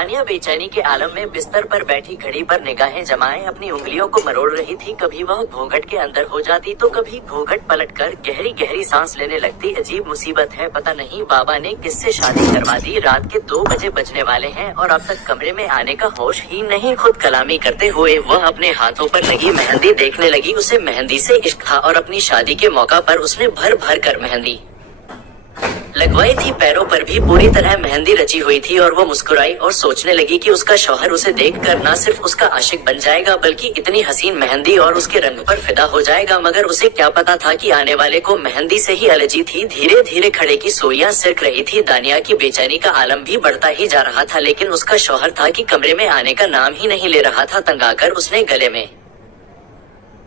दानिया बेचैनी के आलम में बिस्तर पर बैठी घड़ी पर निगाहें जमाए अपनी उंगलियों को मरोड़ रही थी। कभी वह घूंघट के अंदर हो जाती तो कभी घूंघट पलटकर गहरी गहरी सांस लेने लगती। अजीब मुसीबत है, पता नहीं बाबा ने किससे शादी करवा दी। रात के 2 बजे बजने वाले हैं और अब तक कमरे में आने का होश ही नहीं। खुद कलामी करते हुए वह अपने हाथों पर लगी मेहंदी देखने लगी। उसे मेहंदी से इश्क था और अपनी शादी के मौका पर उसने भर भर कर मेहंदी लगवाई थी। पैरों पर भी पूरी तरह मेहंदी रची हुई थी और वो मुस्कुराई और सोचने लगी कि उसका शौहर उसे देखकर ना सिर्फ उसका आशिक बन जाएगा बल्कि इतनी हसीन मेहंदी और उसके रंग पर फिदा हो जाएगा। मगर उसे क्या पता था कि आने वाले को मेहंदी से ही एलर्जी थी। धीरे धीरे खड़े की सोइयां सिरक रही थी। दानिया की बेचैनी का आलम भी बढ़ता ही जा रहा था, लेकिन उसका शौहर था कि कमरे में आने का नाम ही नहीं ले रहा था। तंग आकर उसने गले में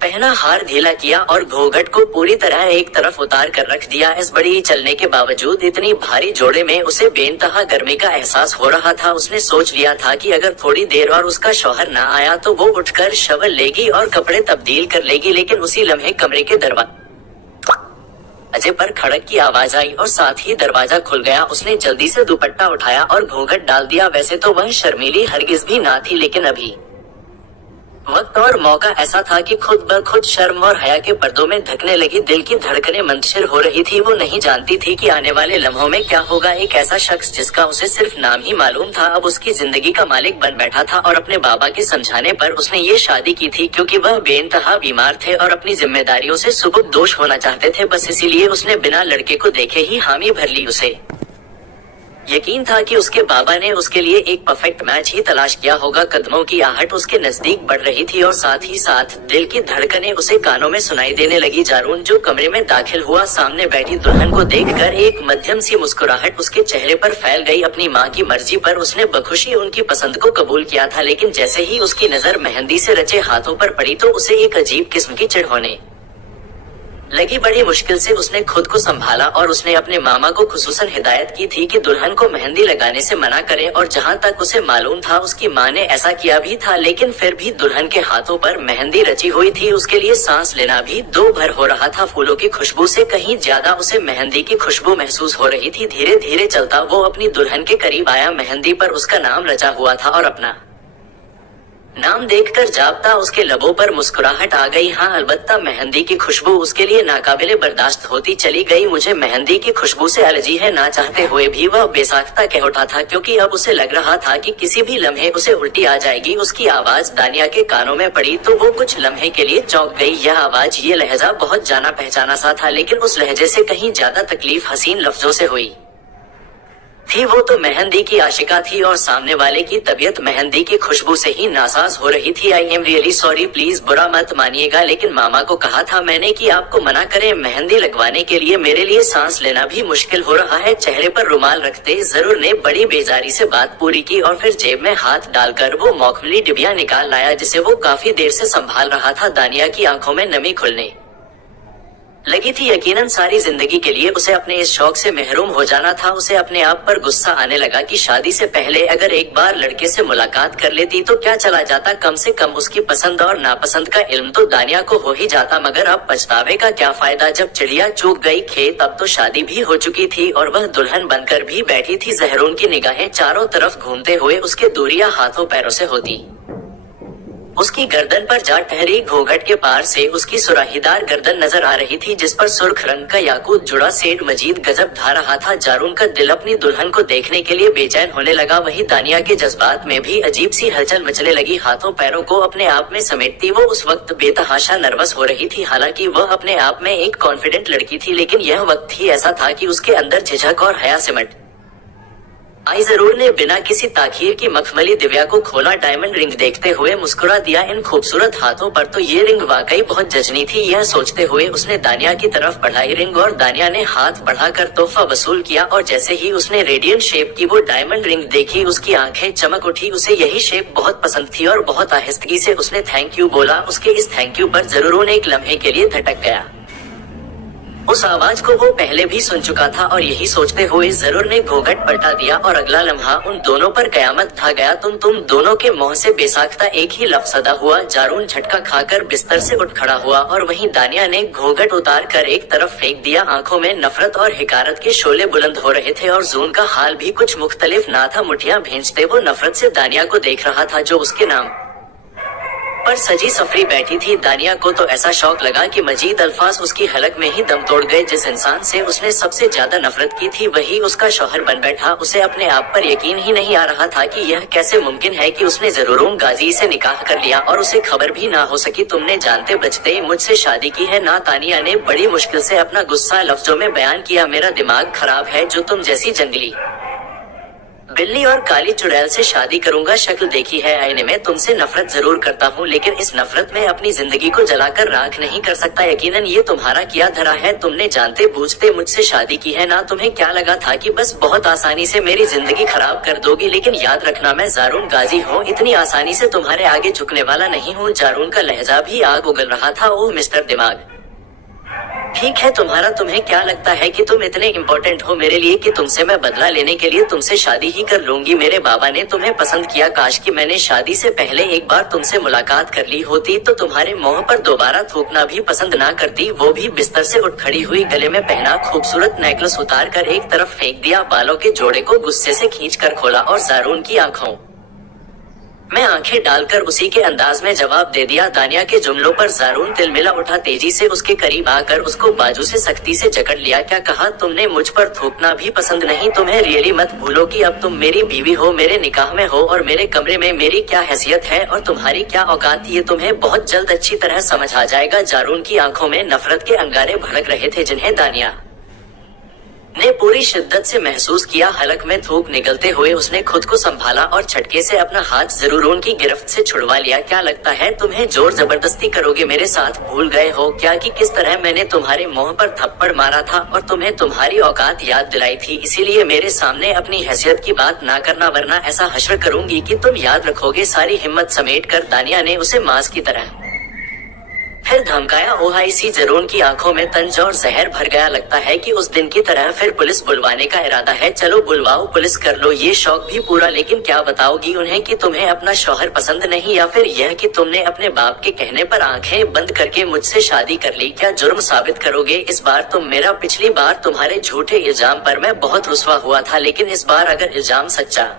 पहना हार ढीला किया और घूंघट को पूरी तरह एक तरफ उतार कर रख दिया। इस बड़ी चलने के बावजूद इतनी भारी जोड़े में उसे बेनतहा गर्मी का एहसास हो रहा था। उसने सोच लिया था कि अगर थोड़ी देर और उसका शौहर न आया तो वो उठकर शवर लेगी और कपड़े तब्दील कर लेगी। लेकिन उसी लम्हे कमरे के दरवाजे पर खड़क की आवाज आई और साथ ही दरवाजा खुल गया। उसने जल्दी से दुपट्टा उठाया और घूंघट डाल दिया। वैसे तो वह शर्मीली हरगिज भी ना थी, लेकिन अभी वक्त और मौका ऐसा था कि खुद ब खुद शर्म और हया के पर्दों में ढकने लगी। दिल की धड़कनें मंतशिर हो रही थी। वो नहीं जानती थी कि आने वाले लम्हों में क्या होगा। एक ऐसा शख्स जिसका उसे सिर्फ नाम ही मालूम था अब उसकी जिंदगी का मालिक बन बैठा था। और अपने बाबा के समझाने पर उसने ये शादी की थी क्योंकि वह बेइंतहा बीमार थे और अपनी जिम्मेदारियों से सुबुकदोश होना चाहते थे। बस इसीलिए उसने बिना लड़के को देखे ही हामी भर ली। उसे यकीन था कि उसके बाबा ने उसके लिए एक परफेक्ट मैच ही तलाश किया होगा। कदमों की आहट उसके नजदीक बढ़ रही थी और साथ ही साथ दिल की धड़कनें उसे कानों में सुनाई देने लगी। जारून जो कमरे में दाखिल हुआ, सामने बैठी दुल्हन को देखकर एक मध्यम सी मुस्कुराहट उसके चेहरे पर फैल गई। अपनी माँ की मर्जी पर उसने बखुशी उनकी पसंद को कबूल किया था, लेकिन जैसे ही उसकी नजर मेहंदी से रचे हाथों पर पड़ी तो उसे एक अजीब किस्म की चिढ़ होने लगी। बड़ी मुश्किल से उसने खुद को संभाला और उसने अपने मामा को खुसूसन हिदायत की थी कि दुल्हन को मेहंदी लगाने से मना करें। और जहां तक उसे मालूम था उसकी माँ ने ऐसा किया भी था, लेकिन फिर भी दुल्हन के हाथों पर मेहंदी रची हुई थी। उसके लिए सांस लेना भी दो भर हो रहा था। फूलों की खुशबू से कहीं ज्यादा उसे मेहंदी की खुशबू महसूस हो रही थी। धीरे धीरे चलता वो अपनी दुल्हन के करीब आया। मेहंदी पर उसका नाम रचा हुआ था और अपना नाम देखकर जागता उसके लबों पर मुस्कुराहट आ गई। हाँ, अलबत्ता मेहंदी की खुशबू उसके लिए नाकाबिले बर्दाश्त होती चली गई। मुझे मेहंदी की खुशबू से एलर्जी है। ना चाहते हुए भी वह बेसाख्ता कह उठा था, क्योंकि अब उसे लग रहा था कि किसी भी लम्हे उसे उल्टी आ जाएगी। उसकी आवाज दानिया के कानों में पड़ी तो वो कुछ लम्हे के लिए चौंक गई। यह आवाज, ये लहजा बहुत जाना पहचाना सा था, लेकिन उस लहजे से कहीं ज्यादा तकलीफ हसीन लफ्जों से हुई थी। वो तो मेहंदी की आशिका थी और सामने वाले की तबीयत मेहंदी की खुशबू से ही नासाज हो रही थी। I am really sorry, please बुरा मत मानिएगा, लेकिन मामा को कहा था मैंने कि आपको मना करें। मेहंदी लगवाने के लिए मेरे लिए सांस लेना भी मुश्किल हो रहा है। चेहरे पर रुमाल रखते जरूर ने बड़ी बेजारी से बात पूरी की और फिर जेब में हाथ डालकर वो मौखली डिबिया निकाल लाया, जिसे वो काफी देर से संभाल रहा था। दानिया की आंखों में नमी खुलने लगी थी। यकीनन सारी जिंदगी के लिए उसे अपने इस शौक से महरूम हो जाना था। उसे अपने आप पर गुस्सा आने लगा कि शादी से पहले अगर एक बार लड़के से मुलाकात कर लेती तो क्या चला जाता, कम से कम उसकी पसंद और नापसंद का इल्म तो दानिया को हो ही जाता। मगर अब पछतावे का क्या फायदा, जब चिड़िया चूक गई खेत। अब तो शादी भी हो चुकी थी और वह दुल्हन बनकर भी बैठी थी। जहरून की निगाहें चारों तरफ घूमते हुए उसके दूरियां हाथों पैरों से होती उसकी गर्दन पर जा ठहरी। घूंघट के पार से उसकी सुराहीदार गर्दन नजर आ रही थी, जिस पर सुर्ख रंग का याकूत जुड़ा सेठ मजीद गजब ढा रहा था। जारून का दिल अपनी दुल्हन को देखने के लिए बेचैन होने लगा। वही दानिया के जज्बात में भी अजीब सी हलचल मचने लगी। हाथों पैरों को अपने आप में समेटती वो उस वक्त बेतहाशा नर्वस हो रही थी। हालांकि वह अपने आप में एक कॉन्फिडेंट लड़की थी, लेकिन यह वक्त ही ऐसा था कि उसके अंदर झिझक और हया सिमट आई। जरूर ने बिना किसी ताखीर की मखमली दिव्या को खोला। डायमंड रिंग देखते हुए मुस्कुरा दिया। इन खूबसूरत हाथों पर तो ये रिंग वाकई बहुत जचनी थी। यह सोचते हुए उसने दानिया की तरफ बढ़ाई रिंग और दानिया ने हाथ बढ़ाकर तोहफा वसूल किया। और जैसे ही उसने रेडियंट शेप की वो डायमंड रिंग देखी, उसकी आंखें चमक उठी। उसे यही शेप बहुत पसंद थी और बहुत आहिस्तगी से उसने थैंक यू बोला। उसके इस थैंक यू पर जरूर एक लम्हे के लिए धटक गया। उस आवाज को वो पहले भी सुन चुका था और यही सोचते हुए जरूर ने घूंघट पलटा दिया और अगला लम्हा उन दोनों पर कयामत ढा गया। तुम दोनों के मुंह से बेसाख्ता एक ही लफ्ज़ अदा हुआ। जारून झटका खाकर बिस्तर से उठ खड़ा हुआ और वहीं दानिया ने घूंघट उतार कर एक तरफ फेंक दिया। आंखों में नफरत और हिकारत के शोले बुलंद हो रहे थे और जून का हाल भी कुछ मुख्तलिफ ना था। मुठियां भींचते वो नफरत से दानिया को देख रहा था जो उसके नाम पर सजी सफरी बैठी थी। दानिया को तो ऐसा शौक लगा कि मजीद अल्फाज उसकी हलक में ही दम तोड़ गए। जिस इंसान से उसने सबसे ज्यादा नफरत की थी वही उसका शौहर बन बैठा। उसे अपने आप पर यकीन ही नहीं आ रहा था कि यह कैसे मुमकिन है कि उसने जरूर गाजी से निकाह कर लिया और उसे खबर भी ना हो सकी। तुमने जानते बचते मुझसे शादी की है ना? तानिया ने बड़ी मुश्किल से अपना गुस्सा लफ्जों में बयान किया। मेरा दिमाग खराब है जो तुम जैसी जंगली बिल्ली और काली चुड़ैल से शादी करूंगा। शक्ल देखी है आईने में, तुमसे नफरत जरूर करता हूँ लेकिन इस नफरत में अपनी जिंदगी को जलाकर राख नहीं कर सकता। यकीनन ये तुम्हारा किया धरा है। तुमने जानते बूझते मुझसे शादी की है ना? तुम्हें क्या लगा था कि बस बहुत आसानी से मेरी जिंदगी खराब कर दोगी? लेकिन याद रखना मैं जारून गाजी हूँ, इतनी आसानी से तुम्हारे आगे झुकने वाला नहीं हूँ। जारून का लहजा भी आग उगल रहा था। ओह मिस्टर दिमाग, ठीक है तुम्हारा। तुम्हें क्या लगता है कि तुम इतने इम्पोर्टेंट हो मेरे लिए कि तुमसे मैं बदला लेने के लिए तुमसे शादी ही कर लूंगी? मेरे बाबा ने तुम्हें पसंद किया। काश कि मैंने शादी से पहले एक बार तुमसे मुलाकात कर ली होती तो तुम्हारे मुंह पर दोबारा थूकना भी पसंद ना करती। वो भी बिस्तर से उठ खड़ी हुई, गले में पहना खूबसूरत नेकलेस उतार कर एक तरफ फेंक दिया, बालों के जोड़े को गुस्से से खींच कर खोला और जारून की आंखों मैं आंखें डालकर उसी के अंदाज में जवाब दे दिया। दानिया के जुमलों पर जारून तिलमिला उठा, तेजी से उसके करीब आकर उसको बाजू से सख्ती से जकड़ लिया। क्या कहा तुमने? मुझ पर थूकना भी पसंद नहीं तुम्हें? रियली मत भूलो कि अब तुम मेरी बीवी हो, मेरे निकाह में हो और मेरे कमरे में मेरी क्या हैसियत है और तुम्हारी क्या औकात। ये तुम्हें बहुत जल्द अच्छी तरह समझ आ जाएगा। जारून की आंखों में नफरत के अंगारे भड़क रहे थे जिन्हें दानिया ने पूरी शिद्दत से महसूस किया। हलक में थूक निकलते हुए उसने खुद को संभाला और झटके से अपना हाथ जरूर उनकी गिरफ्त से छुड़वा लिया। क्या लगता है तुम्हें जोर जबरदस्ती करोगे मेरे साथ? भूल गए हो क्या कि किस तरह मैंने तुम्हारे मुंह पर थप्पड़ मारा था और तुम्हें तुम्हारी औकात याद दिलाई थी? इसीलिए मेरे सामने अपनी हैसियत की बात ना करना वरना ऐसा हश्र करूंगी कि तुम याद रखोगे। सारी हिम्मत समेट कर दानिया ने उसे मांस की तरह फिर धमकाया। ओहाईसी जरून की आंखों में तंज और जहर भर गया। लगता है कि उस दिन की तरह फिर पुलिस बुलवाने का इरादा है। चलो बुलवाओ, पुलिस कर लो ये शौक भी पूरा। लेकिन क्या बताओगी उन्हें कि तुम्हें अपना शौहर पसंद नहीं या फिर यह कि तुमने अपने बाप के कहने पर आंखें बंद करके मुझसे शादी कर ली? क्या जुर्म साबित करोगे इस बार तुम मेरा? पिछली बार तुम्हारे झूठे इल्जाम पर मैं बहुत रुस्वा हुआ था लेकिन इस बार अगर इल्जाम सच्चा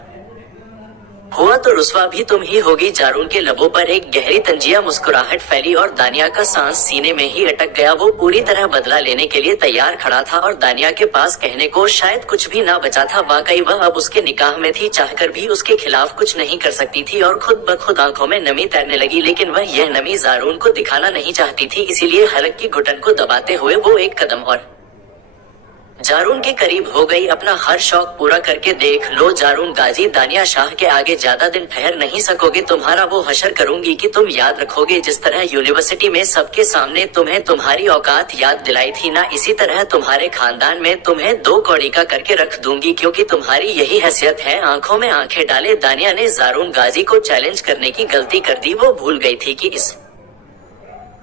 हुआ तो रुस्वा भी तुम ही होगी। जारून के लबों पर एक गहरी तंजिया मुस्कुराहट फैली और दानिया का सांस सीने में ही अटक गया। वो पूरी तरह बदला लेने के लिए तैयार खड़ा था और दानिया के पास कहने को शायद कुछ भी ना बचा था। वाकई वह अब उसके निकाह में थी, चाहकर भी उसके खिलाफ कुछ नहीं कर सकती थी और खुद ब खुद आंखों में नमी तैरने लगी। लेकिन वह यह नमी जारून को दिखाना नहीं चाहती थी, इसीलिए हलक की घुटन को दबाते हुए वो एक कदम और जारून के करीब हो गई। अपना हर शौक पूरा करके देख लो जारून गाजी, दानिया शाह के आगे ज्यादा दिन ठहर नहीं सकोगे। तुम्हारा वो हशर करूंगी कि तुम याद रखोगे। जिस तरह यूनिवर्सिटी में सबके सामने तुम्हें तुम्हारी औकात याद दिलाई थी ना, इसी तरह तुम्हारे खानदान में तुम्हें 2 कौड़ी का करके रख दूंगी क्योंकि तुम्हारी यही हैसियत है। आंखों में आंखें डाले दानिया ने जारून गाजी को चैलेंज करने की गलती कर दी। वो भूल गई थी कि इस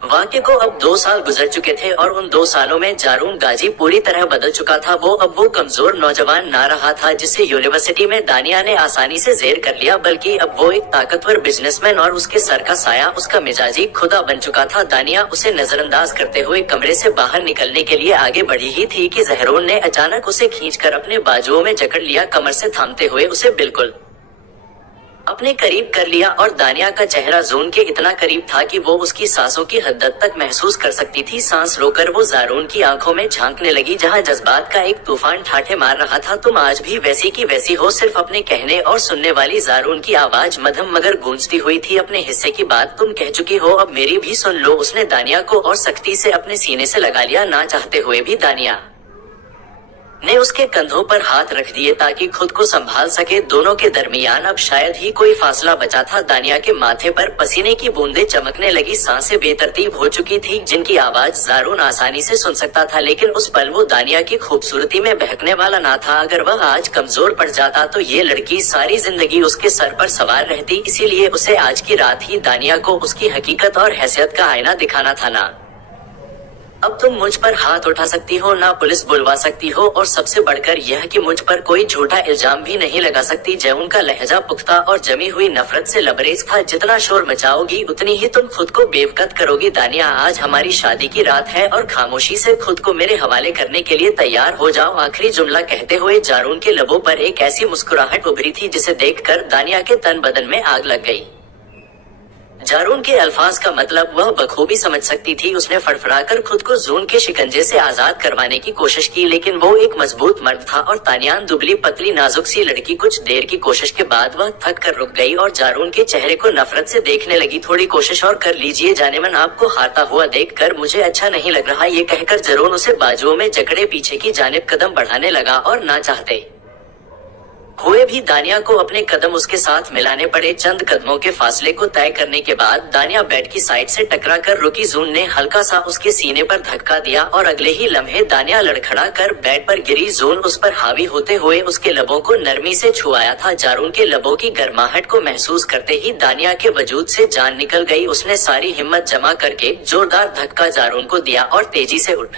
वाक्य को अब 2 साल गुजर चुके थे और उन 2 सालों में जारून गाजी पूरी तरह बदल चुका था। वो अब वो कमजोर नौजवान ना रहा था जिसे यूनिवर्सिटी में दानिया ने आसानी से जेर कर लिया, बल्कि अब वो एक ताकतवर बिजनेसमैन और उसके सर का साया उसका मिजाजी खुदा बन चुका था। दानिया उसे नजरअंदाज करते हुए कमरे से बाहर निकलने के लिए आगे बढ़ी ही थी कि जहरून ने अचानक उसे खींचकर अपने बाजुओं में जकड़ लिया, कमर से थामते हुए उसे बिल्कुल अपने करीब कर लिया और दानिया का चेहरा जून के इतना करीब था कि वो उसकी सांसों की हद्दत तक महसूस कर सकती थी। सांस रोकर वो जारून की आंखों में झांकने लगी जहां जज्बात का एक तूफान ठाठे मार रहा था। तुम आज भी वैसी की वैसी हो, सिर्फ अपने कहने और सुनने वाली। जारून की आवाज मध्यम मगर गूंजती हुई थी। अपने हिस्से की बात तुम कह चुकी हो, अब मेरी भी सुन लो। उसने दानिया को और सख्ती से अपने सीने से लगा लिया। ना चाहते हुए भी दानिया ने उसके कंधों पर हाथ रख दिए ताकि खुद को संभाल सके। दोनों के दरमियान अब शायद ही कोई फासला बचा था। दानिया के माथे पर पसीने की बूंदें चमकने लगी, सांसें बेतरतीब हो चुकी थी जिनकी आवाज जारून आसानी से सुन सकता था। लेकिन उस पल वो दानिया की खूबसूरती में बहकने वाला ना था। अगर वह आज कमजोर पड़ जाता तो ये लड़की सारी जिंदगी उसके सर पर सवार रहती। इसीलिए उसे आज की रात ही दानिया को उसकी हकीकत और हैसियत का आईना दिखाना था। ना अब तुम मुझ पर हाथ उठा सकती हो, ना पुलिस बुलवा सकती हो, और सबसे बढ़कर यह कि मुझ पर कोई झूठा इल्जाम भी नहीं लगा सकती। जैऊन का लहजा पुख्ता और जमी हुई नफरत से लबरेज था। जितना शोर मचाओगी उतनी ही तुम खुद को बेवकत करोगी। दानिया, आज हमारी शादी की रात है और खामोशी से खुद को मेरे हवाले करने के लिए तैयार हो जाओ। आखिरी जुमला कहते हुए जारून के लबों पर एक ऐसी मुस्कुराहट उभरी थी जिसे देखकर दानिया के तन बदन में आग लग गई। जारून के अल्फाज का मतलब वह बखूबी समझ सकती थी। उसने फड़फड़ाकर खुद को जून के शिकंजे से आजाद करवाने की कोशिश की, लेकिन वो एक मजबूत मर्द था और तानियान दुबली पतली नाजुक सी लड़की। कुछ देर की कोशिश के बाद वह थक कर रुक गई और जारून के चेहरे को नफरत से देखने लगी। थोड़ी कोशिश और कर लीजिए जानेमन, आपको हारता हुआ देखकर मुझे अच्छा नहीं लग रहा। ये कहकर जारून उसे बाजुओं में जकड़े पीछे की जानिब कदम बढ़ाने लगा और ना चाहते हुए भी दानिया को अपने कदम उसके साथ मिलाने पड़े। चंद कदमों के फासले को तय करने के बाद दानिया बेड की साइड से टकरा कर रुकी। जून ने हल्का सा उसके सीने पर धक्का दिया और अगले ही लम्हे दानिया लड़खड़ा कर बेड पर गिरी। जून उस पर हावी होते हुए उसके लबों को नरमी से छुआया था। जारून के लबों की गर्माहट को महसूस करते ही दानिया के वजूद से जान निकल गई। उसने सारी हिम्मत जमा करके जोरदार धक्का जारून को दिया और तेजी से उठ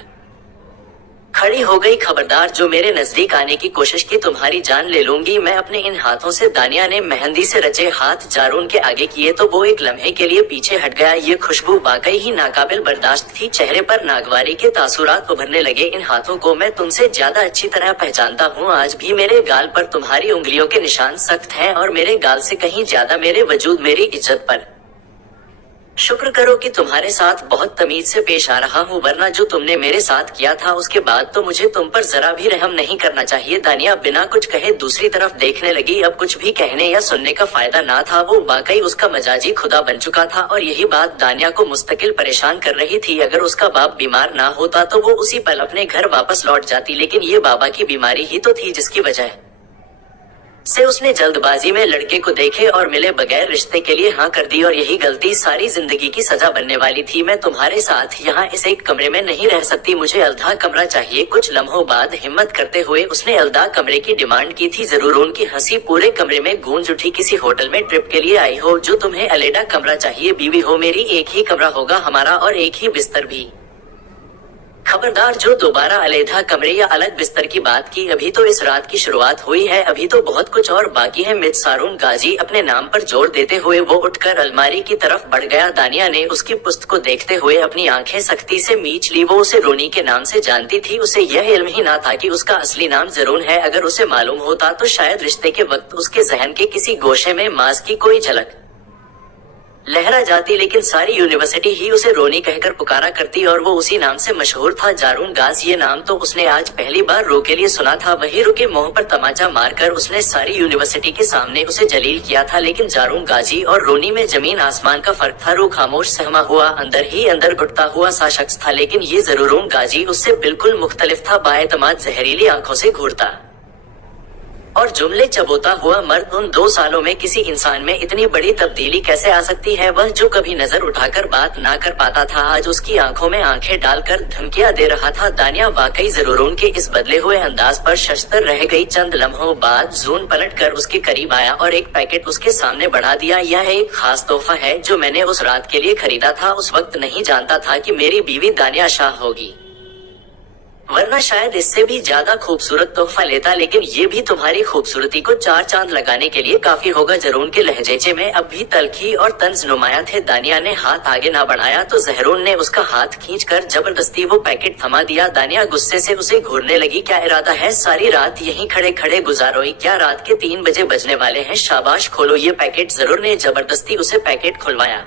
खड़ी हो गई। खबरदार, जो मेरे नजदीक आने की कोशिश की तुम्हारी जान ले लूंगी मैं अपने इन हाथों से। दानिया ने मेहंदी से रचे हाथ जारून के आगे किए तो वो एक लम्हे के लिए पीछे हट गया। ये खुशबू वाकई ही नाकाबिल बर्दाश्त थी। चेहरे पर नागवारी के तासुरात उभरने लगे। इन हाथों को मैं तुमसे ज्यादा अच्छी तरह पहचानता हूँ। आज भी मेरे गाल पर तुम्हारी उंगलियों के निशान सख्त हैं और मेरे गाल से कहीं ज्यादा मेरे वजूद, मेरी इज्जत पर शुक्र करो कि तुम्हारे साथ बहुत तमीज से पेश आ रहा हूँ, वरना जो तुमने मेरे साथ किया था उसके बाद तो मुझे तुम पर जरा भी रहम नहीं करना चाहिए। दानिया बिना कुछ कहे दूसरी तरफ देखने लगी। अब कुछ भी कहने या सुनने का फायदा ना था। वो वाकई उसका मजाजी खुदा बन चुका था और यही बात दानिया को मुस्तकिल परेशान कर रही थी। अगर उसका बाप बीमार ना होता तो वो उसी पल अपने घर वापस लौट जाती, लेकिन ये बाबा की बीमारी ही तो थी जिसकी वजह से उसने जल्दबाजी में लड़के को देखे और मिले बगैर रिश्ते के लिए हाँ कर दी, और यही गलती सारी जिंदगी की सजा बनने वाली थी। मैं तुम्हारे साथ यहाँ इस एक कमरे में नहीं रह सकती, मुझे अलग कमरा चाहिए। कुछ लम्हों बाद हिम्मत करते हुए उसने अलग कमरे की डिमांड की थी। जरूर उनकी हंसी पूरे कमरे में गूंज उठी। किसी होटल में ट्रिप के लिए आई हो जो तुम्हें अलग कमरा चाहिए? बीवी हो मेरी, एक ही कमरा होगा हमारा और एक ही बिस्तर भी। खबरदार, जो दोबारा अलग कमरे या अलग बिस्तर की बात की। अभी तो इस रात की शुरुआत हुई है, अभी तो बहुत कुछ और बाकी है। मिस सारून गाजी अपने नाम पर जोर देते हुए वो उठकर अलमारी की तरफ बढ़ गया। दानिया ने उसकी पुस्त को देखते हुए अपनी आंखें सख्ती से मींच ली। वो उसे रोनी के नाम से जानती थी। उसे यह इल्म ही ना था कि उसका असली नाम जरून है। अगर उसे मालूम होता तो शायद रिश्ते के वक्त उसके जहन के किसी गोशे में मास की कोई झलक लहरा जाती, लेकिन सारी यूनिवर्सिटी ही उसे रोनी कहकर पुकारा करती और वो उसी नाम से मशहूर था, जारून गाज। ये नाम तो उसने आज पहली बार रो के लिए सुना था। वही रो के मुंह पर तमाचा मारकर उसने सारी यूनिवर्सिटी के सामने उसे जलील किया था। लेकिन जारून गाजी और रोनी में जमीन आसमान का फर्क था। रो खामोश सहमा हुआ अंदर ही अंदर घुटता हुआ सा शख्स था, लेकिन ये जरूर गाजी उससे बिल्कुल मुख्तलिफ था। बाएतमाद जहरीली आंखों से घूरता और जुमले चबोता हुआ मर्द। उन 2 सालों में किसी इंसान में इतनी बड़ी तब्दीली कैसे आ सकती है? वह जो कभी नजर उठाकर बात ना कर पाता था, आज उसकी आंखों में आंखें डालकर धमकियां दे रहा था। दानिया वाकई जरूर उनके इस बदले हुए अंदाज पर शर्मसार रह गई। चंद लम्हों बाद जून पलट कर उसके करीब आया और एक पैकेट उसके सामने बढ़ा दिया। यह एक खास तोहफा है जो मैंने उस रात के लिए खरीदा था। उस वक्त नहीं जानता था कि मेरी बीवी दानिया शाह होगी, वरना शायद इससे भी ज्यादा खूबसूरत तोहफा लेता। लेकिन ये भी तुम्हारी खूबसूरती को 4 चांद लगाने के लिए काफी होगा। जरून के लहजे में अब भी तलखी और तंज नुमाया थे। दानिया ने हाथ आगे ना बढ़ाया तो जहरून ने उसका हाथ खींचकर जबरदस्ती वो पैकेट थमा दिया। दानिया गुस्से से उसे घूरने लगी। क्या इरादा है? सारी रात यहीं खड़े खड़े गुजारोगी क्या? रात के 3 बजे बजने वाले हैं। शाबाश, खोलो ये पैकेट। जरूर ने जबरदस्ती उसे पैकेट खुलवाया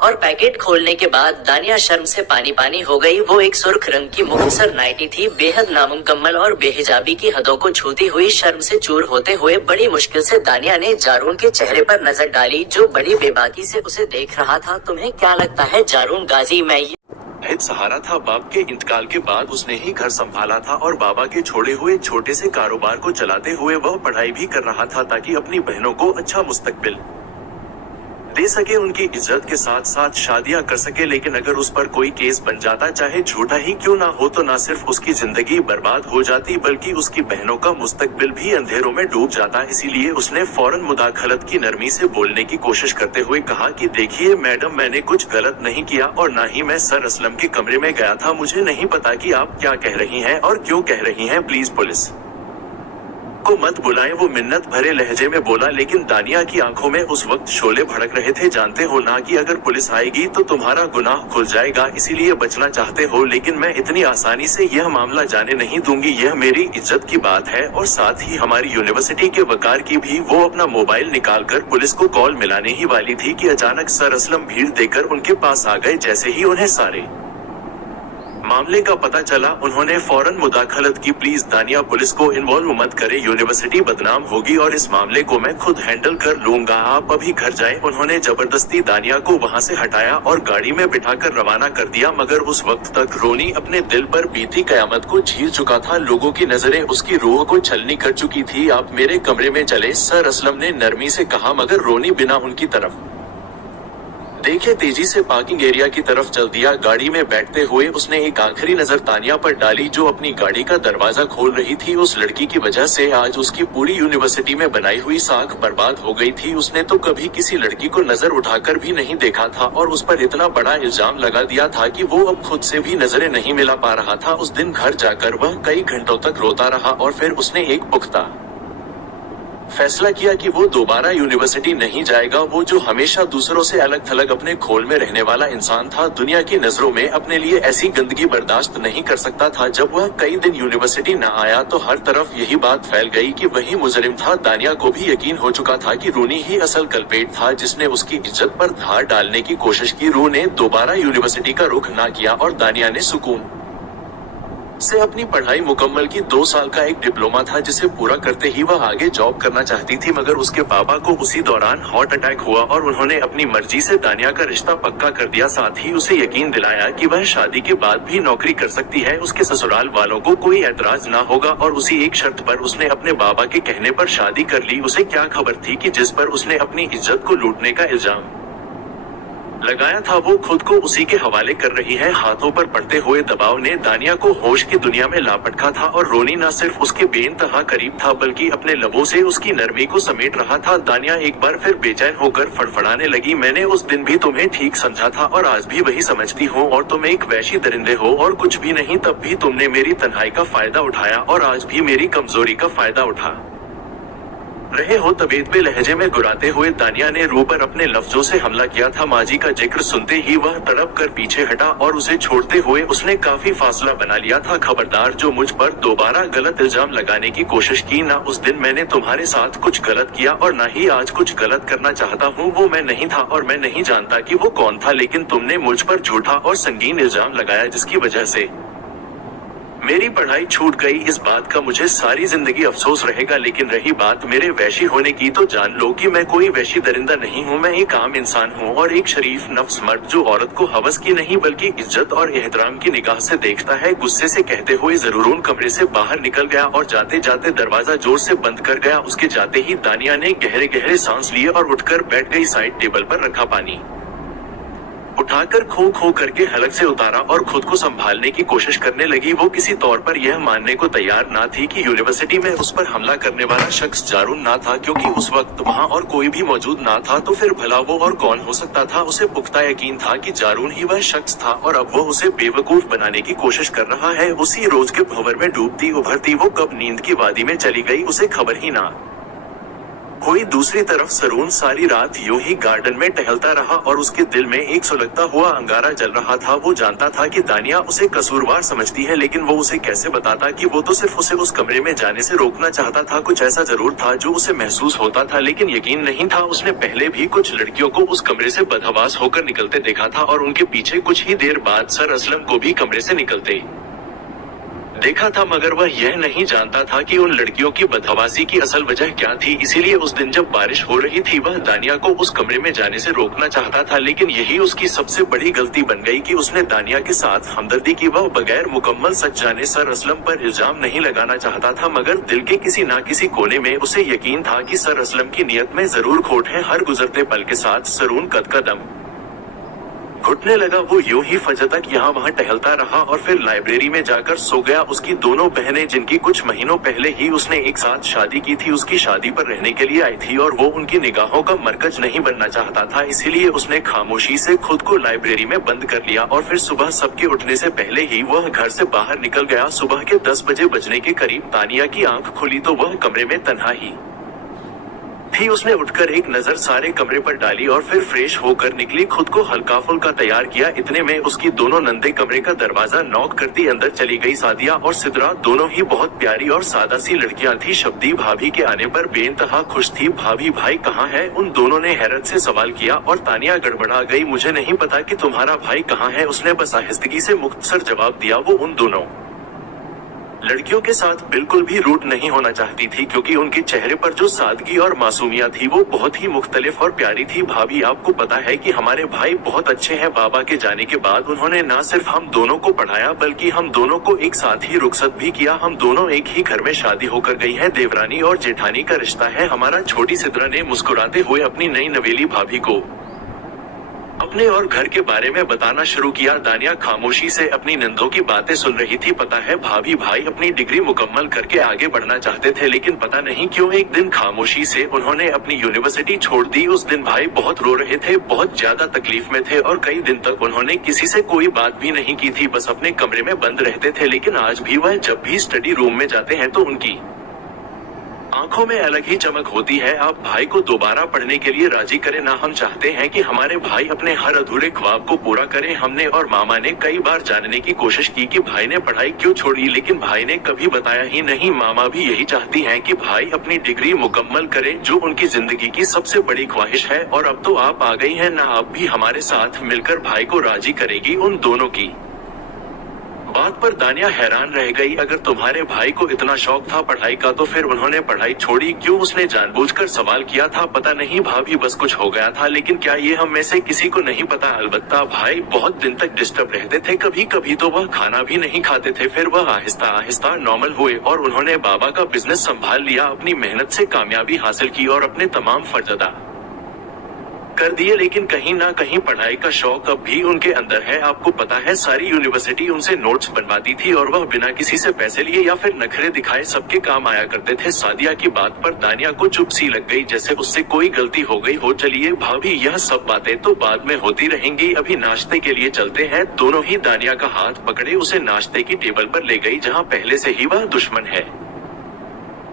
और पैकेट खोलने के बाद दानिया शर्म से पानी पानी हो गई। वो एक सुर्ख रंग की मुख्तसर नाइटी थी, बेहद नामुकम्मल और बेहिजाबी की हदों को छूती हुई। शर्म से चूर होते हुए बड़ी मुश्किल से दानिया ने जारून के चेहरे पर नजर डाली जो बड़ी बेबाकी से उसे देख रहा था। तुम्हें क्या लगता है जारून गाजी, मैं वाहिद सहारा था। बाप के इंतकाल के बाद उसने ही घर संभाला था और बाबा के छोड़े हुए छोटे से कारोबार को चलाते हुए वह पढ़ाई भी कर रहा था ताकि अपनी बहनों को अच्छा मुस्तकबिल दे सके, उनकी इज्जत के साथ साथ शादियां कर सके। लेकिन अगर उस पर कोई केस बन जाता, चाहे झूठा ही क्यों ना हो, तो न सिर्फ उसकी जिंदगी बर्बाद हो जाती बल्कि उसकी बहनों का मुस्तकबिल भी अंधेरों में डूब जाता। इसीलिए उसने फौरन मुदाखलत की नरमी से बोलने की कोशिश करते हुए कहा कि देखिए मैडम, मैंने कुछ गलत नहीं किया और न ही मैं सर असलम के कमरे में गया था। मुझे नहीं पता कि आप क्या कह रही हैं और क्यों कह रही हैं। प्लीज पुलिस को मत बुलाएं, वो मिन्नत भरे लहजे में बोला। लेकिन दानिया की आंखों में उस वक्त शोले भड़क रहे थे। जानते हो ना कि अगर पुलिस आएगी तो तुम्हारा गुनाह खुल जाएगा, इसीलिए बचना चाहते हो। लेकिन मैं इतनी आसानी से यह मामला जाने नहीं दूंगी। यह मेरी इज्जत की बात है और साथ ही हमारी यूनिवर्सिटी के वकार की भी। वो अपना मोबाइल निकालकर पुलिस को कॉल मिलाने ही वाली थी कि अचानक सर असलम भीड़ देकर उनके पास आ गए। जैसे ही उन्हें सारे मामले का पता चला, उन्होंने फौरन मुदाखलत की। प्लीज दानिया, पुलिस को इन्वॉल्व मत करे, यूनिवर्सिटी बदनाम होगी और इस मामले को मैं खुद हैंडल कर लूंगा। आप अभी घर जाएं। उन्होंने जबरदस्ती दानिया को वहां से हटाया और गाड़ी में बिठाकर रवाना कर दिया। मगर उस वक्त तक रोनी अपने दिल पर बीती कयामत को झील चुका था। लोगों की नजरें उसकी रूह को छलनी कर चुकी थी। आप मेरे कमरे में चले, सर असलम ने नरमी से कहा। मगर रोनी बिना उनकी तरफ देखे तेजी से पार्किंग एरिया की तरफ चल दिया। गाड़ी में बैठते हुए उसने एक आखिरी नजर तानिया पर डाली, जो अपनी गाड़ी का दरवाजा खोल रही थी। उस लड़की की वजह से आज उसकी पूरी यूनिवर्सिटी में बनाई हुई साख बर्बाद हो गई थी। उसने तो कभी किसी लड़की को नजर उठाकर भी नहीं देखा था और उस पर इतना बड़ा इल्जाम लगा दिया था कि वो अब खुद से भी नजरें नहीं मिला पा रहा था। उस दिन घर जाकर वह कई घंटों तक रोता रहा और फिर उसने एक पुख्ता फैसला किया कि वो दोबारा यूनिवर्सिटी नहीं जाएगा। वो जो हमेशा दूसरों से अलग थलग अपने खोल में रहने वाला इंसान था, दुनिया की नजरों में अपने लिए ऐसी गंदगी बर्दाश्त नहीं कर सकता था। जब वह कई दिन यूनिवर्सिटी न आया तो हर तरफ यही बात फैल गई कि वही मुजरिम था। दानिया को भी यकीन हो चुका था कि रूनी ही असल कल्पेट था, जिसने उसकी इज्जत पर धार डालने की कोशिश की। रू ने दोबारा यूनिवर्सिटी का रुख न किया और दानिया ने सुकून से अपनी पढ़ाई मुकम्मल की। 2 साल का एक डिप्लोमा था जिसे पूरा करते ही वह आगे जॉब करना चाहती थी। मगर उसके पापा को उसी दौरान हार्ट अटैक हुआ और उन्होंने अपनी मर्जी से दानिया का रिश्ता पक्का कर दिया। साथ ही उसे यकीन दिलाया कि वह शादी के बाद भी नौकरी कर सकती है। उसके ससुराल वालों को कोई एतराज ना होगा और उसी एक शर्त पर उसने अपने बाबा के कहने पर शादी कर ली। उसे क्या खबर थी कि जिस पर उसने अपनी इज्जत को लूटने का इल्जाम लगाया था, वो खुद को उसी के हवाले कर रही है। हाथों पर पड़ते हुए दबाव ने दानिया को होश की दुनिया में लापटका था और रोनी न सिर्फ उसके बेइंतहा करीब था बल्कि अपने लबों से उसकी नरमी को समेट रहा था। दानिया एक बार फिर बेचैन होकर फड़फड़ाने लगी। मैंने उस दिन भी तुम्हें ठीक समझा था और आज भी वही समझती हूँ और तुम एक वैशी दरिंदे हो और कुछ भी नहीं। तब भी तुमने मेरी तन्हाई का फायदा उठाया और आज भी मेरी कमजोरी का फायदा उठा रहे हो। तबेदबे लहजे में गुराते हुए दानिया ने रू पर अपने लफ्जों से हमला किया था। माजी का जिक्र सुनते ही वह तड़प कर पीछे हटा और उसे छोड़ते हुए उसने काफी फासला बना लिया था। खबरदार, जो मुझ पर दोबारा गलत इल्जाम लगाने की कोशिश की। ना उस दिन मैंने तुम्हारे साथ कुछ गलत किया और ना ही आज कुछ गलत करना चाहता हूँ। वो मैं नहीं था और मैं नहीं जानता कि वो कौन था, लेकिन तुमने मुझ पर झूठा और संगीन इल्जाम लगाया जिसकी वजह से मेरी पढ़ाई छूट गई। इस बात का मुझे सारी जिंदगी अफसोस रहेगा। लेकिन रही बात मेरे वैशी होने की, तो जान लो कि मैं कोई वैशी दरिंदा नहीं हूँ। मैं एक आम इंसान हूँ और एक शरीफ नफ्स मर्द जो औरत को हवस की नहीं बल्कि इज्जत और एहतराम की निगाह से देखता है। गुस्से से कहते हुए ज़रूरून कमरे से बाहर निकल गया और जाते जाते दरवाजा जोर से बंद कर गया। उसके जाते ही दानिया ने गहरे गहरे सांस लिए और उठकर बैठ गई। साइड टेबल पर रखा पानी उठाकर खो खो करके हलक से उतारा और खुद को संभालने की कोशिश करने लगी। वो किसी तौर पर यह मानने को तैयार ना थी कि यूनिवर्सिटी में उस पर हमला करने वाला शख्स जारून ना था, क्योंकि उस वक्त वहाँ और कोई भी मौजूद ना था। तो फिर भला वो और कौन हो सकता था? उसे पुख्ता यकीन था कि जारून ही वह शख्स था और अब वो उसे बेवकूफ बनाने की कोशिश कर रहा है। उसी रोज के भंवर में डूबती उभरती वो कब नींद की वादी में चली गई उसे खबर ही ना हुई। दूसरी तरफ सरून सारी रात यूं ही गार्डन में टहलता रहा और उसके दिल में एक सुलगता हुआ अंगारा जल रहा था। वो जानता था कि दानिया उसे कसूरवार समझती है, लेकिन वो उसे कैसे बताता कि वो तो सिर्फ उसे उस कमरे में जाने से रोकना चाहता था। कुछ ऐसा जरूर था जो उसे महसूस होता था, लेकिन यकीन नहीं था। उसने पहले भी कुछ लड़कियों को उस कमरे से बदहवास होकर निकलते देखा था और उनके पीछे कुछ ही देर बाद सर असलम को भी कमरे से निकलते देखा था, मगर वह यह नहीं जानता था कि उन लड़कियों की बदहवासी की असल वजह क्या थी। इसीलिए उस दिन जब बारिश हो रही थी वह दानिया को उस कमरे में जाने से रोकना चाहता था, लेकिन यही उसकी सबसे बड़ी गलती बन गई कि उसने दानिया के साथ हमदर्दी की। वह बगैर मुकम्मल सच जाने सर असलम पर इल्जाम नहीं लगाना चाहता था, मगर दिल के किसी न किसी कोने में उसे यकीन था कि सर असलम की नीयत में जरूर खोट है। हर गुजरते पल के साथ सरून कदम घुटने लगा। वो यूं ही फजर तक यहाँ वहाँ टहलता रहा और फिर लाइब्रेरी में जाकर सो गया। उसकी दोनों बहनें, जिनकी कुछ महीनों पहले ही उसने एक साथ शादी की थी, उसकी शादी पर रहने के लिए आई थी और वो उनकी निगाहों का मरकज नहीं बनना चाहता था। इसीलिए उसने खामोशी से खुद को लाइब्रेरी में बंद कर लिया और फिर सुबह सबके उठने से पहले ही वह घर से बाहर निकल गया। सुबह के 10 बजे बजने के करीब तानिया की आंख खुली तो वह कमरे में तन्हा ही थी। उसने उठकर एक नजर सारे कमरे पर डाली और फिर फ्रेश होकर निकली, खुद को हल्का फुल्का तैयार किया। इतने में उसकी दोनों नंदे कमरे का दरवाजा नॉक करती अंदर चली गई। सादिया और सिद्रा दोनों ही बहुत प्यारी और सादा सी लड़कियां थी। शब्दी भाभी के आने पर बेइंतहा खुश थी। भाभी भाई कहाँ है? उन दोनों ने हैरत से सवाल किया और तानिया गड़बड़ा गई। मुझे नहीं पता कि तुम्हारा भाई कहाँ है, उसने बस आहिस्तगी से मुख्तसर जवाब दिया। वो उन दोनों लड़कियों के साथ बिल्कुल भी रूट नहीं होना चाहती थी, क्योंकि उनके चेहरे पर जो सादगी और मासूमियत थी वो बहुत ही मुख्तलिफ और प्यारी थी। भाभी, आपको पता है कि हमारे भाई बहुत अच्छे हैं। बाबा के जाने के बाद उन्होंने न सिर्फ हम दोनों को पढ़ाया बल्कि हम दोनों को एक साथ ही रुखसत भी किया। हम दोनों एक ही घर में शादी होकर गई है। देवरानी और जेठानी का रिश्ता है हमारा। छोटी सिद्रा ने मुस्कुराते हुए अपनी नई नवेली भाभी को अपने और घर के बारे में बताना शुरू किया। दानिया खामोशी से अपनी नंदों की बातें सुन रही थी। पता है भाभी, भाई अपनी डिग्री मुकम्मल करके आगे बढ़ना चाहते थे, लेकिन पता नहीं क्यों एक दिन खामोशी से उन्होंने अपनी यूनिवर्सिटी छोड़ दी। उस दिन भाई बहुत रो रहे थे, बहुत ज्यादा तकलीफ में थे और कई दिन तक उन्होंने किसी से कोई बात भी नहीं की थी, बस अपने कमरे में बंद रहते थे। लेकिन आज भी वह जब भी स्टडी रूम में जाते हैं तो उनकी आंखों में अलग ही चमक होती है। आप भाई को दोबारा पढ़ने के लिए राजी करें ना। हम चाहते हैं कि हमारे भाई अपने हर अधूरे ख्वाब को पूरा करें। हमने और मामा ने कई बार जानने की कोशिश की कि भाई ने पढ़ाई क्यों छोड़ी, लेकिन भाई ने कभी बताया ही नहीं। मामा भी यही चाहती हैं कि भाई अपनी डिग्री मुकम्मल करे, जो उनकी जिंदगी की सबसे बड़ी ख्वाहिश है। और अब तो आप आ गई हैं ना, आप भी हमारे साथ मिलकर भाई को राजी करेगी। उन दोनों की बात पर दानिया हैरान रह गई। अगर तुम्हारे भाई को इतना शौक था पढ़ाई का तो फिर उन्होंने पढ़ाई छोड़ी क्यों? उसने जानबूझकर सवाल किया था। पता नहीं भाभी, बस कुछ हो गया था, लेकिन क्या ये हम में से किसी को नहीं पता। अलबत्ता भाई बहुत दिन तक डिस्टर्ब रहते थे, कभी कभी तो वह खाना भी नहीं खाते थे। फिर वह आहिस्ता आहिस्ता नॉर्मल हुए और उन्होंने बाबा का बिजनेस संभाल लिया, अपनी मेहनत से कामयाबी हासिल की और अपने तमाम फर्ज अदा कर दिए। लेकिन कहीं ना कहीं पढ़ाई का शौक अब भी उनके अंदर है। आपको पता है सारी यूनिवर्सिटी उनसे नोट्स बनवाती थी और वह बिना किसी से पैसे लिए या फिर नखरे दिखाए सबके काम आया करते थे। सादिया की बात पर दानिया को चुप सी लग गई, जैसे उससे कोई गलती हो गई हो। चलिए भाभी, यह सब बातें तो बाद में होती रहेंगी, अभी नाश्ते के लिए चलते हैं। दोनों ही दानिया का हाथ पकड़े उसे नाश्ते की टेबल पर ले गई, जहाँ पहले से ही वह दुश्मन है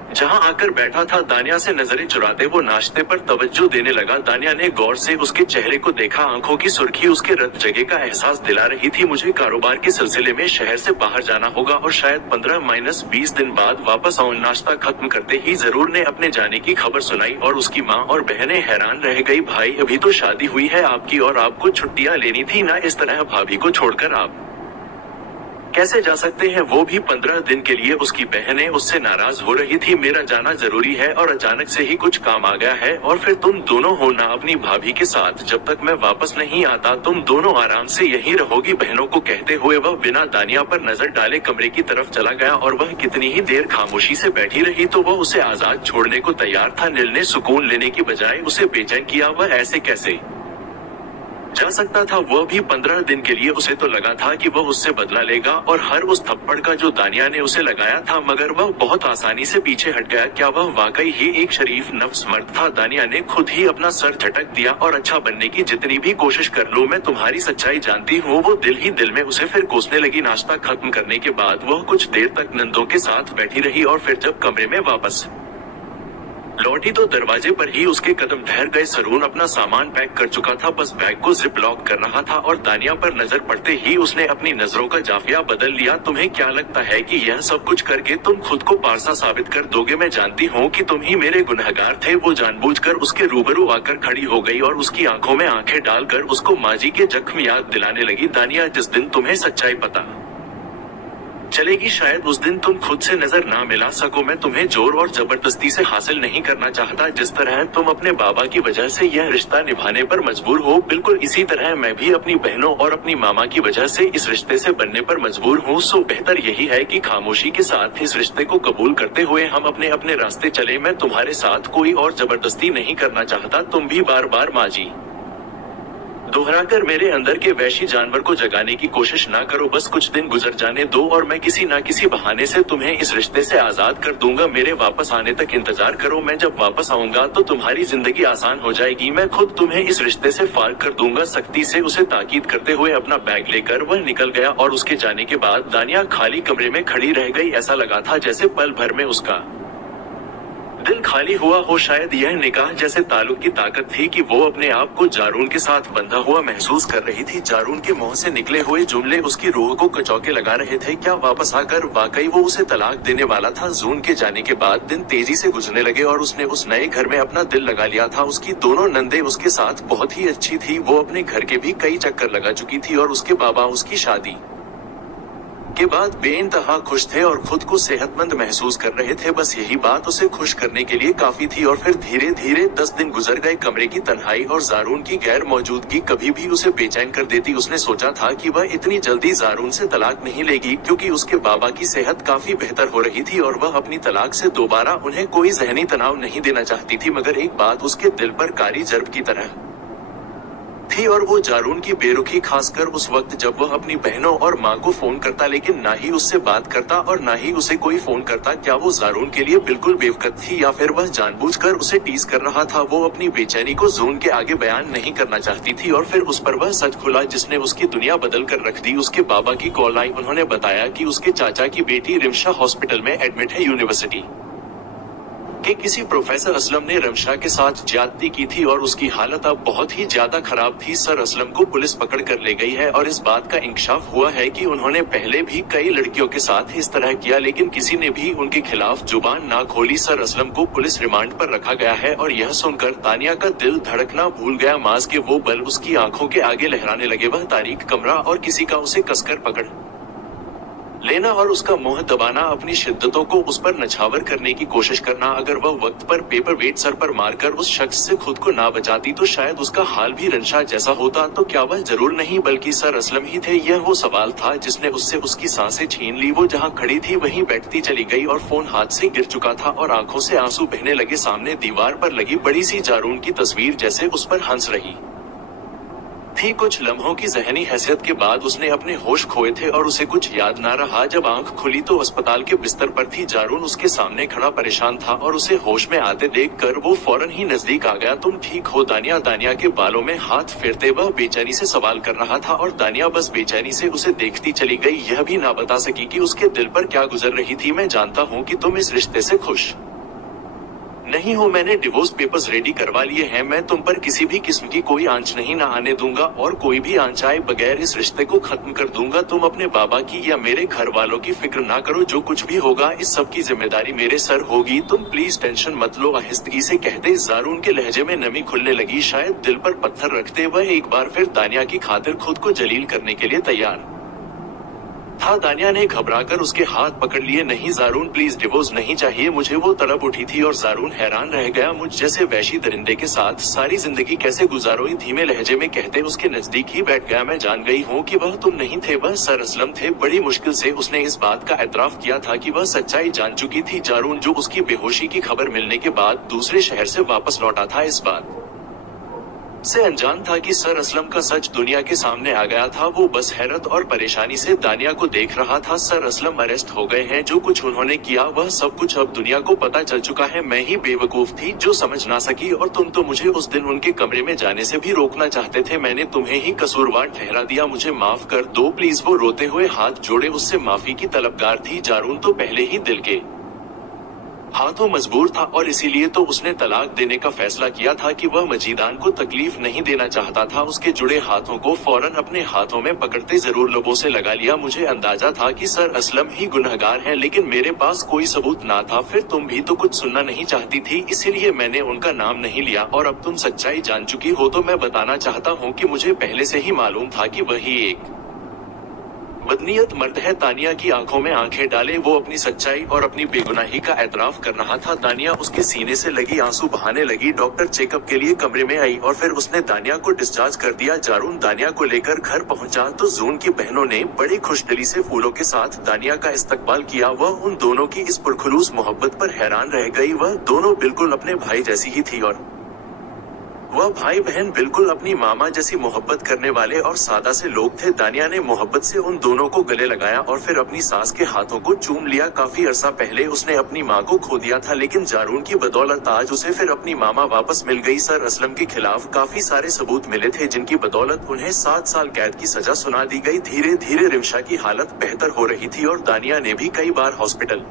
जहां आकर बैठा था। दानिया से नजरें चुराते वो नाश्ते पर तवज्जो देने लगा। दानिया ने गौर से उसके चेहरे को देखा, आंखों की सुर्खी उसके रत जगह का एहसास दिला रही थी। मुझे कारोबार के सिलसिले में शहर से बाहर जाना होगा और शायद 15-20 दिन बाद वापस आऊं। नाश्ता खत्म करते ही जरूर ने अपने जाने की खबर सुनाई और उसकी माँ और बहनें हैरान रह गई। भाई, अभी तो शादी हुई है आपकी और आपको छुट्टियां लेनी थी ना, इस तरह भाभी को छोड़कर आप कैसे जा सकते हैं? वो भी 15 दिन के लिए। उसकी बहनें उससे नाराज हो रही थी। मेरा जाना जरूरी है और अचानक से ही कुछ काम आ गया है और फिर तुम दोनों हो ना अपनी भाभी के साथ। जब तक मैं वापस नहीं आता तुम दोनों आराम से यहीं रहोगी। बहनों को कहते हुए वह बिना दानिया पर नजर डाले कमरे की तरफ चला गया और वह कितनी ही देर खामोशी से बैठी रही तो वह उसे आजाद छोड़ने को तैयार था। नील ने सुकून लेने की बजाय उसे बेचैन किया। वह ऐसे कैसे जा सकता था? वह भी 15 दिन के लिए। उसे तो लगा था कि वह उससे बदला लेगा और हर उस थप्पड़ का जो दानिया ने उसे लगाया था, मगर वह बहुत आसानी से पीछे हट गया। क्या वह वाकई ही एक शरीफ नफ्स मर्द था? दानिया ने खुद ही अपना सर झटक दिया और अच्छा बनने की जितनी भी कोशिश कर लूं मैं तुम्हारी सच्चाई जानती हूँ। वो दिल ही दिल में उसे फिर कोसने लगी। नाश्ता खत्म करने के बाद वह कुछ देर तक नंदों के साथ बैठी रही और फिर जब कमरे में वापस लौटी तो दरवाजे पर ही उसके कदम ठहर गए। सरून अपना सामान पैक कर चुका था, बस बैग को जिप लॉक कर रहा था और दानिया पर नजर पड़ते ही उसने अपनी नजरों का जाफिया बदल लिया। तुम्हें क्या लगता है कि यह सब कुछ करके तुम खुद को पारसा साबित कर दोगे? मैं जानती हूँ कि तुम ही मेरे गुनहगार थे। वो जानबूझकर उसके रूबरू आकर खड़ी हो गई और उसकी आंखों में आंखें डालकर उसको माजी के जख्म याद दिलाने लगी। दानिया, जिस दिन तुम्हें सच्चाई पता चलेगी। शायद उस दिन तुम खुद से नजर ना मिला सको। मैं तुम्हें जोर और जबरदस्ती से हासिल नहीं करना चाहता। जिस तरह तुम अपने बाबा की वजह से यह रिश्ता निभाने पर मजबूर हो, बिल्कुल इसी तरह मैं भी अपनी बहनों और अपनी मामा की वजह से इस रिश्ते से बनने पर मजबूर हूँ। सो बेहतर यही है कि खामोशी के साथ इस रिश्ते को कबूल करते हुए हम अपने अपने रास्ते चले। मैं तुम्हारे साथ कोई और जबरदस्ती नहीं करना चाहता। तुम भी बार बार माँ जी दोहराकर मेरे अंदर के वैशी जानवर को जगाने की कोशिश ना करो। बस कुछ दिन गुजर जाने दो और मैं किसी ना किसी बहाने से तुम्हें इस रिश्ते से आजाद कर दूंगा। मेरे वापस आने तक इंतजार करो। मैं जब वापस आऊंगा तो तुम्हारी जिंदगी आसान हो जाएगी। मैं खुद तुम्हें इस रिश्ते से फारिग कर दूंगा। सख्ती से उसे ताकीद करते हुए अपना बैग लेकर वह निकल गया और उसके जाने के बाद दानिया खाली कमरे में खड़ी रह गई। ऐसा लगा था जैसे पल भर में उसका दिल खाली हुआ हो। शायद यह निगाह जैसे ताल्लुक की ताकत थी कि वो अपने आप को जारून के साथ बंधा हुआ महसूस कर रही थी। जारून के मुंह से निकले हुए जुमले उसकी रूह को कचौके लगा रहे थे। क्या वापस आकर वाकई वो उसे तलाक देने वाला था? जून के जाने के बाद दिन तेजी से गुजरने लगे और उसने उस नए घर में अपना दिल लगा लिया था। उसकी दोनों नंदे उसके साथ बहुत ही अच्छी थी। वो अपने घर के भी कई चक्कर लगा चुकी थी और उसके बाबा उसकी शादी के बाद बेइंतहा खुश थे और खुद को सेहतमंद महसूस कर रहे थे। बस यही बात उसे खुश करने के लिए काफी थी। और फिर धीरे धीरे 10 दिन गुजर गए। कमरे की तन्हाई और जारून की गैर मौजूदगी कभी भी उसे बेचैन कर देती। उसने सोचा था कि वह इतनी जल्दी जारून से तलाक नहीं लेगी, क्योंकि उसके बाबा की सेहत काफी बेहतर हो रही थी और वह अपनी तलाक से दोबारा उन्हें कोई जहनी तनाव नहीं देना चाहती थी। मगर एक बात उसके दिल पर कारी जर्ब की तरह थी और वो जारून की बेरुखी, खासकर उस वक्त जब वह अपनी बहनों और माँ को फोन करता लेकिन ना ही उससे बात करता और ना ही उसे कोई फोन करता। क्या वो जारून के लिए बिल्कुल बेवकूफ थी या फिर वह जानबूझकर उसे टीज कर रहा था? वो अपनी बेचैनी को जून के आगे बयान नहीं करना चाहती थी और फिर उस पर वह सच खुला जिसने उसकी दुनिया बदल कर रख दी। उसके बाबा की कॉल आई। उन्होंने बताया कि उसके चाचा की बेटी रिमशा हॉस्पिटल में एडमिट है। यूनिवर्सिटी के किसी प्रोफेसर असलम ने रमशा के साथ ज्यादती की थी और उसकी हालत अब बहुत ही ज्यादा खराब थी। सर असलम को पुलिस पकड़ कर ले गई है और इस बात का इंकशाफ हुआ है कि उन्होंने पहले भी कई लड़कियों के साथ इस तरह किया, लेकिन किसी ने भी उनके खिलाफ जुबान ना खोली। सर असलम को पुलिस रिमांड पर रखा गया है और यह सुनकर तानिया का दिल धड़कना भूल गया। माज के वो बल उसकी आंखों के आगे लहराने लगे। वह तारीख कमरा और किसी का उसे कसकर पकड़ लेना और उसका मुंह दबाना, अपनी शिद्दतों को उस पर नछावर करने की कोशिश करना। अगर वह वक्त पर पेपर वेट सर पर मारकर उस शख्स से खुद को ना बचाती तो शायद उसका हाल भी रंशा जैसा होता। तो क्या वह जरूर नहीं बल्कि सर असलम ही थे? यह वो सवाल था जिसने उससे उसकी सांसें छीन ली। वो जहाँ खड़ी थी वहीं बैठती चली गई और फोन हाथ से गिर चुका था और आंखों से आंसू बहने लगे। सामने दीवार पर लगी बड़ी सी जारून की तस्वीर जैसे उस पर हंस रही थी। कुछ लम्हों की जहनी हैसियत के बाद उसने अपने होश खोए थे और उसे कुछ याद ना रहा। जब आंख खुली तो अस्पताल के बिस्तर पर थी। जारून उसके सामने खड़ा परेशान था और उसे होश में आते देखकर वो फौरन ही नजदीक आ गया। तुम ठीक हो दानिया? दानिया के बालों में हाथ फेरते वह बेचैनी से सवाल कर रहा था और दानिया बस बेचैनी से उसे देखती चली गई। यह भी ना बता सकी कि उसके दिल पर क्या गुजर रही थी। मैं जानता हूँ कि तुम इस रिश्ते से खुश नहीं हो। मैंने डिवोर्स पेपर्स रेडी करवा लिए हैं। मैं तुम पर किसी भी किस्म की कोई आंच नहीं ना आने दूंगा और कोई भी आंच आए बगैर इस रिश्ते को खत्म कर दूंगा। तुम अपने बाबा की या मेरे घर वालों की फिक्र ना करो। जो कुछ भी होगा इस सब की जिम्मेदारी मेरे सर होगी। तुम प्लीज टेंशन मत लो, आहिस्तगी से कहते जारून के लहजे में नमी खुलने लगी। शायद दिल पर पत्थर रखते वह एक बार फिर दानिया की खातिर खुद को जलील करने के लिए तैयार था। दानिया ने घबराकर उसके हाथ पकड़ लिए। नहीं जारून प्लीज, डिवोर्स नहीं चाहिए मुझे। वो तड़प उठी थी और जारून हैरान रह गया। मुझ जैसे वैशी दरिंदे के साथ सारी जिंदगी कैसे गुजारो? धीमे लहजे में कहते उसके नजदीक ही बैठ गया। मैं जान गई हूँ कि वह तुम नहीं थे, वह सर असलम थे। बड़ी मुश्किल से उसने इस बात का एतराफ किया था कि वह सच्चाई जान चुकी थी। जारून जो उसकी बेहोशी की खबर मिलने के बाद दूसरे शहर से वापस लौटा था, इस बात से अनजान था कि सर असलम का सच दुनिया के सामने आ गया था। वो बस हैरत और परेशानी से दानिया को देख रहा था। सर असलम अरेस्ट हो गए हैं। जो कुछ उन्होंने किया वह सब कुछ अब दुनिया को पता चल चुका है। मैं ही बेवकूफ थी जो समझ ना सकी और तुम तो मुझे उस दिन उनके कमरे में जाने से भी रोकना चाहते थे। मैंने तुम्हें ही कसूरवार ठहरा दिया। मुझे माफ कर दो प्लीज। वो रोते हुए हाथ जोड़े उससे माफी की तलबगार थी। जारून तो पहले ही दिल के हाथों मजबूर था और इसीलिए तो उसने तलाक देने का फैसला किया था कि वह मजीदान को तकलीफ नहीं देना चाहता था। उसके जुड़े हाथों को फौरन अपने हाथों में पकड़ते जरूर लोगों से लगा लिया। मुझे अंदाजा था कि सर असलम ही गुनहगार हैं, लेकिन मेरे पास कोई सबूत ना था। फिर तुम भी तो कुछ सुनना नहीं चाहती थी, इसीलिए मैंने उनका नाम नहीं लिया। और अब तुम सच्चाई जान चुकी हो तो मैं बताना चाहता हूँ कि मुझे पहले से ही मालूम था कि वही एक बदनीयत मर्द है। तानिया की आंखों में आंखें डाले वो अपनी सच्चाई और अपनी बेगुनाही का एतराफ कर रहा था। तानिया उसके सीने से लगी आंसू बहाने लगी। डॉक्टर चेकअप के लिए कमरे में आई और फिर उसने दानिया को डिस्चार्ज कर दिया। जारून दानिया को लेकर घर पहुंचा तो जून की बहनों ने बड़ी खुशदिली से फूलों के साथ दानिया का इस्तकबाल किया। वह उन दोनों की इस पुरखुलूस मोहब्बत पर हैरान रह गई। वह दोनों बिल्कुल अपने भाई जैसी ही थी और वह भाई बहन बिल्कुल अपनी मामा जैसी मोहब्बत करने वाले और सादा से लोग थे। दानिया ने मोहब्बत से उन दोनों को गले लगाया और फिर अपनी सास के हाथों को चूम लिया। काफी अरसा पहले उसने अपनी माँ को खो दिया था, लेकिन जारून की बदौलत आज उसे फिर अपनी मामा वापस मिल गई। सर असलम के खिलाफ काफी सारे सबूत मिले थे, जिनकी बदौलत उन्हें 7 साल कैद की सजा सुना दी गई। धीरे धीरे रिमशा की हालत बेहतर हो रही थी और दानिया ने भी कई बार हॉस्पिटल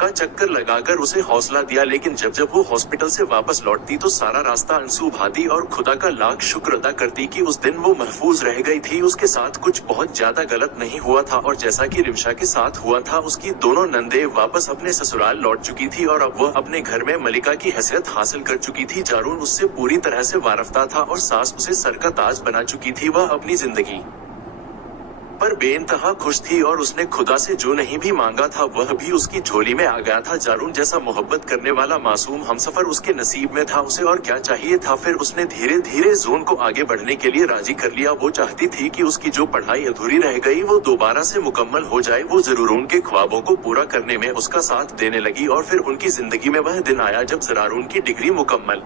का चक्कर लगाकर उसे हौसला दिया, लेकिन जब वो हॉस्पिटल से वापस लौटती तो सारा रास्ता आंसू बहाती और खुदा का लाख शुक्र अदा करती कि उस दिन वो महफूज रह गई थी। उसके साथ कुछ बहुत ज्यादा गलत नहीं हुआ था और जैसा कि रिमशा के साथ हुआ था, उसकी दोनों नंदे वापस अपने ससुराल लौट चुकी थी और अब वह अपने घर में मलिका की हैसियत हासिल कर चुकी थी। जारून उससे पूरी तरह से वारफ्ता था और सास उसे सर का ताज बना चुकी थी। वह अपनी जिंदगी पर बेइंतहा खुश थी और उसने खुदा से जो नहीं भी मांगा था वह भी उसकी झोली में आ गया था। जारून जैसा मोहब्बत करने वाला मासूम हमसफर उसके नसीब में था। उसे और क्या चाहिए था। फिर उसने धीरे धीरे जून को आगे बढ़ने के लिए राजी कर लिया। वो चाहती थी कि उसकी जो पढ़ाई अधूरी रह गई वो दोबारा से मुकम्मल हो जाए। वो जरूर उनके ख्वाबों को पूरा करने में उसका साथ देने लगी और फिर उनकी जिंदगी में वह दिन आया जब जरारून की डिग्री मुकम्मल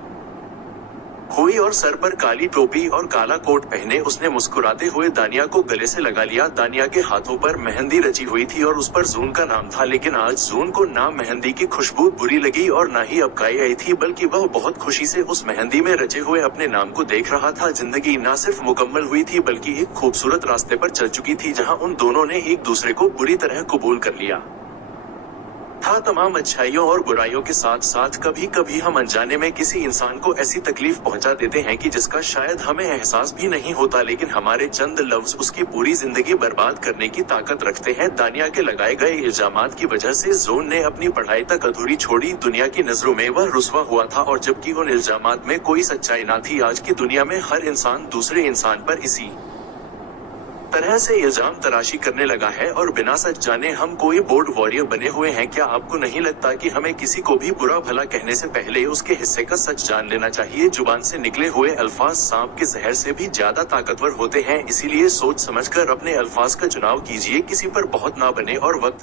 हुई और सर पर काली टोपी और काला कोट पहने उसने मुस्कुराते हुए दानिया को गले से लगा लिया। दानिया के हाथों पर मेहंदी रची हुई थी और उस पर जून का नाम था, लेकिन आज जून को ना मेहंदी की खुशबू बुरी लगी और ना ही अबकाई आई थी, बल्कि वह बहुत खुशी से उस मेहंदी में रचे हुए अपने नाम को देख रहा था। जिंदगी न सिर्फ मुकम्मल हुई थी बल्कि एक खूबसूरत रास्ते पर चल चुकी थी, जहाँ उन दोनों ने एक दूसरे को बुरी तरह कबूल कर लिया था। तमाम अच्छाइयों और बुराइयों के साथ साथ कभी कभी हम अनजाने में किसी इंसान को ऐसी तकलीफ पहुंचा देते हैं कि जिसका शायद हमें एहसास भी नहीं होता, लेकिन हमारे चंद लफ्ज उसकी पूरी जिंदगी बर्बाद करने की ताकत रखते हैं। दानिया के लगाए गए इल्जामात की वजह से जून ने अपनी पढ़ाई तक अधूरी छोड़ी। दुनिया की नजरों में वह रुस्वा हुआ था और जबकि उन इल्जामात में कोई सच्चाई न थी। आज की दुनिया में हर इंसान दूसरे इंसान पर इसी तरह से इल्जाम तराशी करने लगा है और बिना सच जाने हम कोई बोर्ड वॉरियर बने हुए हैं। क्या आपको नहीं लगता कि हमें किसी को भी बुरा भला कहने से पहले उसके हिस्से का सच जान लेना चाहिए। जुबान से निकले हुए अल्फाज सांप के जहर से भी ज्यादा ताकतवर होते हैं, इसीलिए सोच समझकर अपने अल्फाज का चुनाव कीजिए। किसी पर बहुत ना बने और वक्त